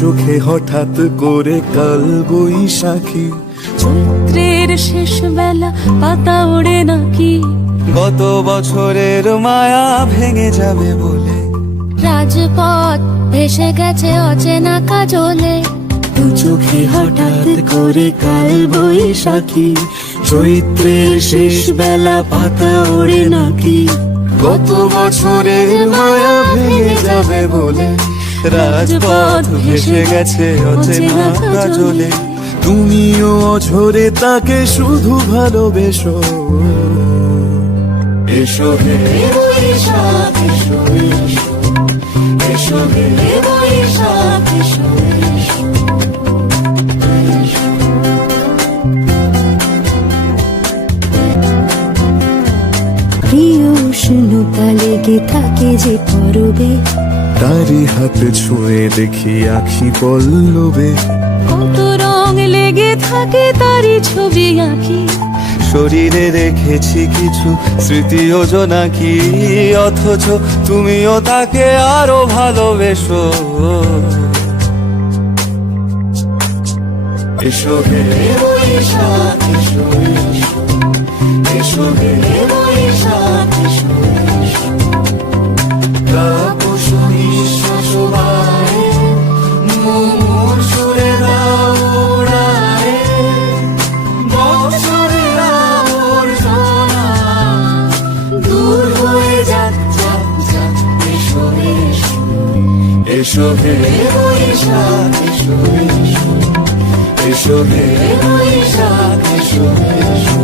চোখে হঠাৎ করে কাল বৈশাখী, চৈত্রের শেষ বেলা পাতা ওড়ে নাকি, গত বছরের মায়া ভেঙে যাবে বলে, রাজপথ ভেসে গেছে অচেনা কাজলে, দু চোখে হঠাৎ করে কাল বৈশাখী, চৈত্রের শেষ বেলা পাতা ওড়ে নাকি, গত বছরের মায়া ভেঙে যাবে বলে, রাজপথ ভেসে গেছে অচেনা কাজলে, তুমিও অঝরে তাকে শুধু ভালোবেসো। এসো হে বৈশাখ এসো, এসো হে বৈশাখ এসো। প্রিয় উষ্ণতা লেগে থাকে যে পরবে, তারি হাতে ছুঁয়ে দেখি আখি পল্লবে, কত রং লেগে থাকে তারই ছবি আঁকি, শরীরে রেখেছি কিছু স্মৃতি যোজনা কি, অথচ তুমিও তাকে আরো ভালোবেসো। এসো হে বৈশাখ এসো, এসো হে বৈশাখ এসো, তাপস নিঃশ্বাস বায়ে, মুমুর সুরে দাও উড়ায়ে, বৎসরের আবর্জনা দূর হয়ে যাক যাক যাক। এসো এসো, এসো হে বৈশাখ এসো, এসো হে বৈশাখ এসো, এসো।